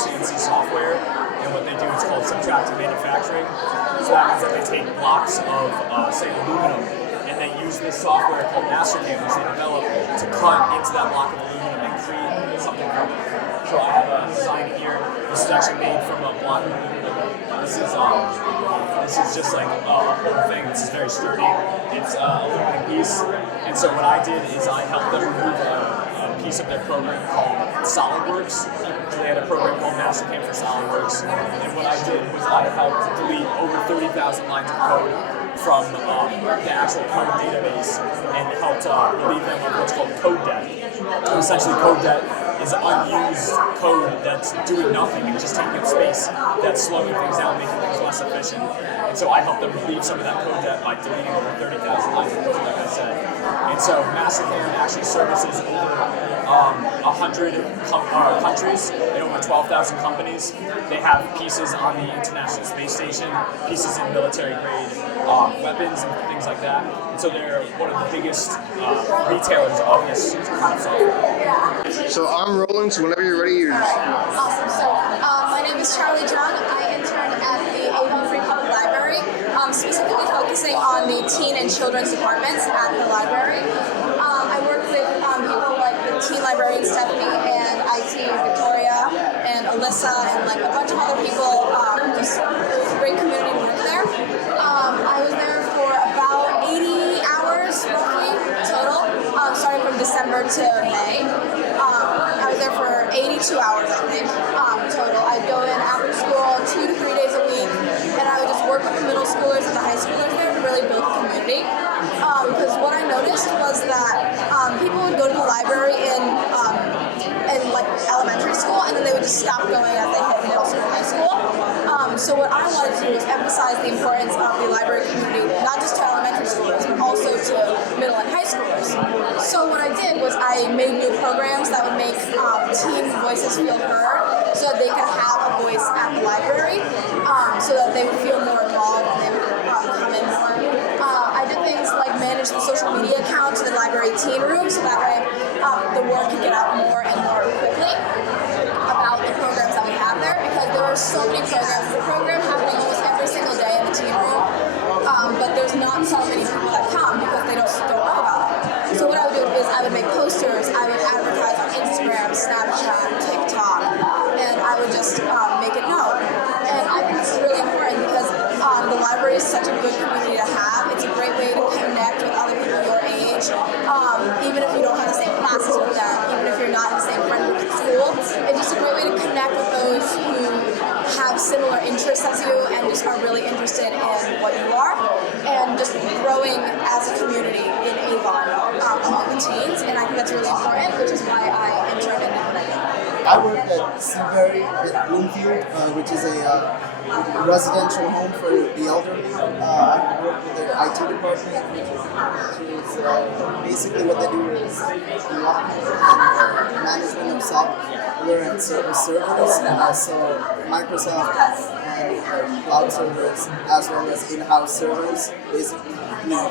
CNC software, and what they do is called subtractive manufacturing. So that means that they take blocks of, say, aluminum, and they use this software called Mastercam, which they develop to cut into that block of aluminum and create something from it. So I have a design here. This is actually made from a block of aluminum. This is just like a whole thing. This is very sturdy. It's a aluminum piece. And so what I did is I helped them remove a piece of their program called SolidWorks. So they had a program called Mastercam for SolidWorks. And what I did was I helped delete over 30,000 lines of code from the actual code database and helped relieve them of what's called code debt. Essentially, code debt is unused code that's doing nothing and just taking up space, that's slowing things down, making things less efficient. And so I helped them relieve some of that code debt by deleting over 30,000 lines of code, like I said. And so Mastercam actually services over 100 countries and over 12,000 companies. They have pieces on the International Space Station, pieces in military-grade weapons and things like that. And so they're one of the biggest retailers of this kind of software. So I'm rolling, so whenever you're ready, you're just... Awesome. So my name is Charlie John. I intern at the Avon Free Public Library, specifically focusing on the teen and children's departments at the library. I work with people like the teen librarian Stephanie and IT Victoria and Alyssa and like a bunch of other people. Just it was a great community to work there. I was there for about 80 hours roughly total, starting from December to May. I was there for 82 hours, I think, total. I'd go in after school 2 to 3 days a week, and I would just work with the middle schoolers and the high schoolers there to really build the community. Because what I noticed was that people would go to the library in like elementary school, and then they would just stop going as they hit middle school and high school. So what I wanted to do was emphasize the importance of the library community, not just to elementary schoolers, but also to middle and high schoolers. So what I did was I made new programs that would make teen voices feel heard, so that they could have a voice at the library, so that they would feel more involved and they would come in more. I did things like manage the social media accounts in the library teen room, so that way the word could get out more and more quickly about the programs that we have there, because there are so many programs. The program happening almost every single day in the teen room, but there's not so many people that come because they don't know about it. So what I would do is I would make posters, I would advertise on Instagram, Snapchat, TikTok, and I would just make it known. And I think this is really important because the library is such a good community to have. It's a great way to connect with other people your age, even if you don't have the same classes with them, even if you're not in the same friend group at school. It's just a great way to connect with those who have similar interests as you and just are really interested in what you are, and just growing as a community in Avon among the teens. And I think that's really important, which is why I interned in Avon. I work at Seabury in Bloomfield, which is a residential home for the elderly. I work with their IT department, which is basically what they do is management of software and servers, so Microsoft and cloud servers, as well as in-house servers, basically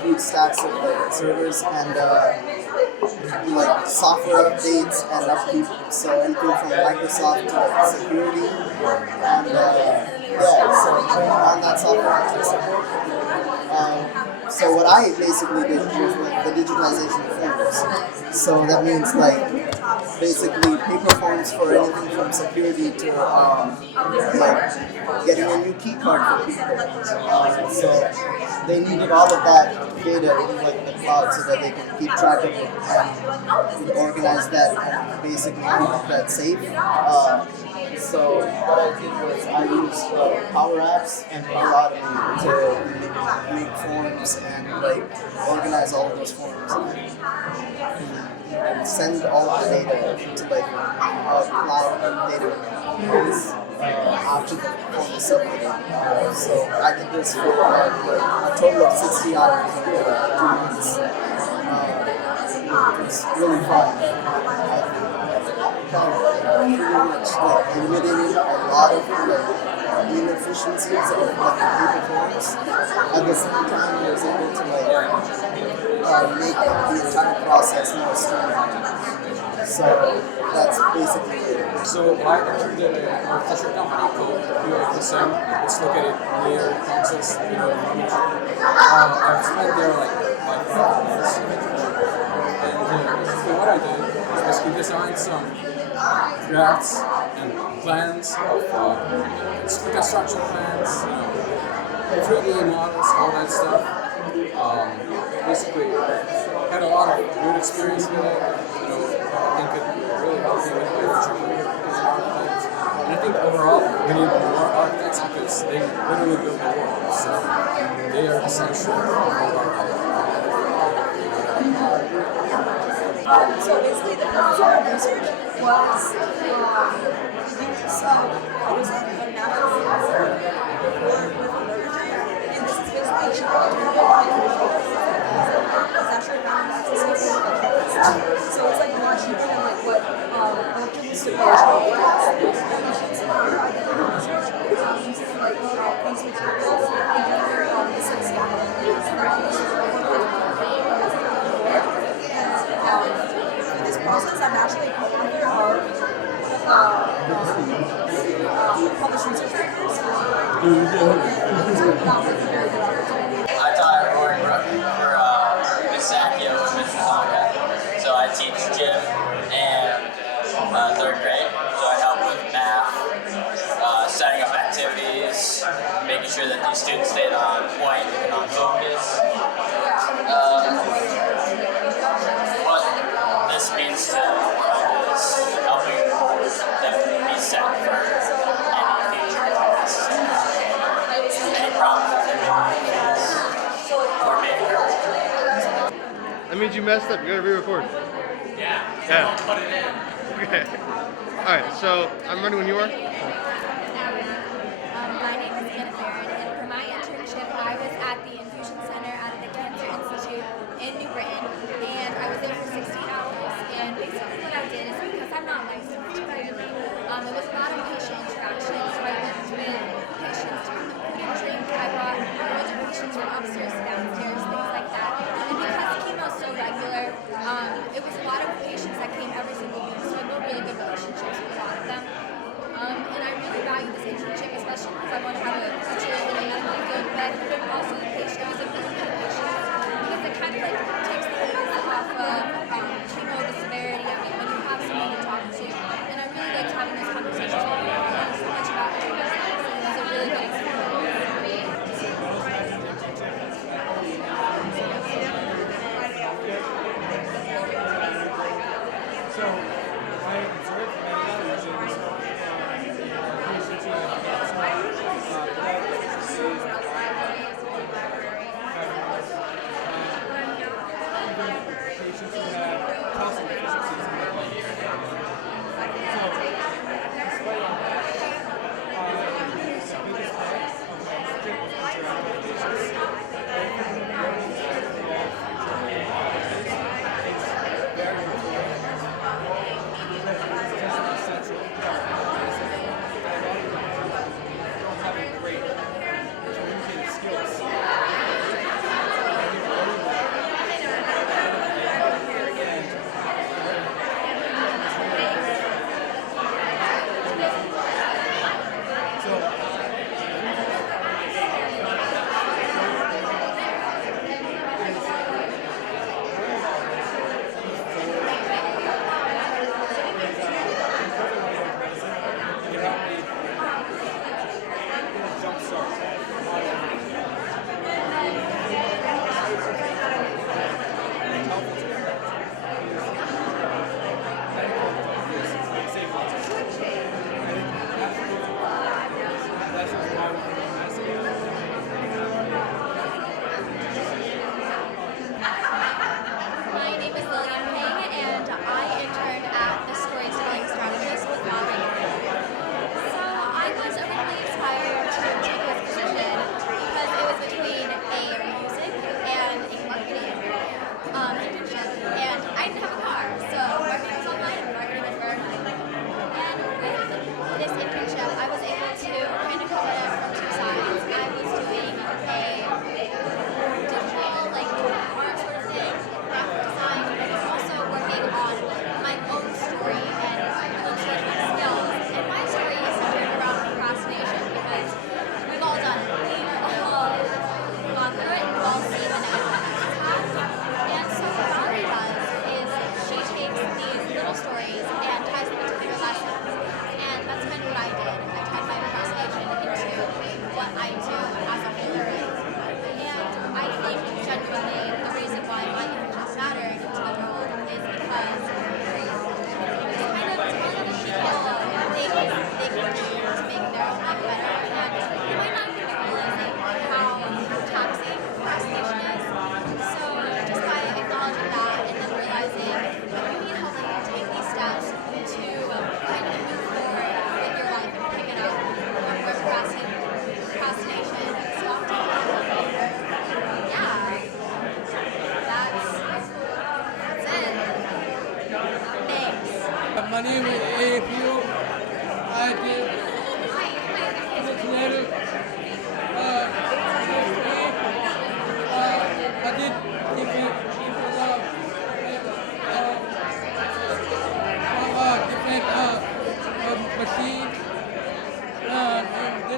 huge stacks of servers and like software updates and upkeep, so anything from Microsoft to security, and so on that software support. So what I basically did was like the digitization of forms. So that means like basically paper forms for anything from security to like getting a new key card for people. So they needed all of that data in like the cloud so that they can keep track of it and organize that and basically keep that safe. So what I did was I used Power Apps and Power Automate to make forms and like organize all of those forms and send all of the data into like a cloud database after the form is submitted. So I did this for like a total of 60 hours in 2 months. It was really fun. Pretty much like eliminating a lot of like inefficiencies of like paper forms. At the same time, I was able to like make the entire process more streamlined. So that's basically it. So I entered a t-shirt company called Design. It's located near Kansas, I've spent there like 5 years. And basically what I did was basically design some drafts and plans of construction plans, 3D models, all that stuff. Basically, had a lot of good experience with it. I think it really helped me with my future career because of architects. And I think overall, we need more architects because they literally build the world. So they are essential for our life. So basically, the purpose of our research was I was a natural work with literature, and this is basically it's actually found accessible. So it's like a lot cheaper than like what electrical stimulation is. Using like these materials, it's like in this process, I'm actually a co-author of published research papers. I taught at Roaring Brook for Miss Sakio and Mr. Zonka. So I teach gym and 3rd grade. So I help with math, setting up activities, making sure that these students stayed on point and on focus. What this means to the world is helping them be set for any future tasks, any problems that they may face, or maybe That means you messed up. You gotta re-record. Yeah. put it in. Okay. All right. So I'm ready when you are. My name is Anna Farron, and for my internship, I was at the Infusion Center at the Cancer Institute in New Britain, and I was there for 16 hours. And basically, what I did is because I'm not licensed to do, there was a lot of patient interaction, so I worked with patients from the food and drink. I brought a bunch of patients from upstairs to downstairs, things like that. And because chemo is so regular, it was a lot of patients that came every single week, so I built really good relationships with a lot of them. And I really value this internship, especially because I want to have a future in a medical field, but also the patient, it was a really good patient, because it kind of like takes the focus off of chemo, the severity of it, when you have someone to talk to. And I really liked having those conversations with people. I learned so much about it. It was a really good experience.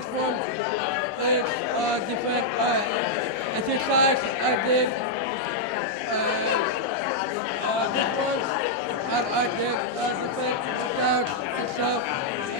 this one is different exercise I did. This one I did different dance and stuff.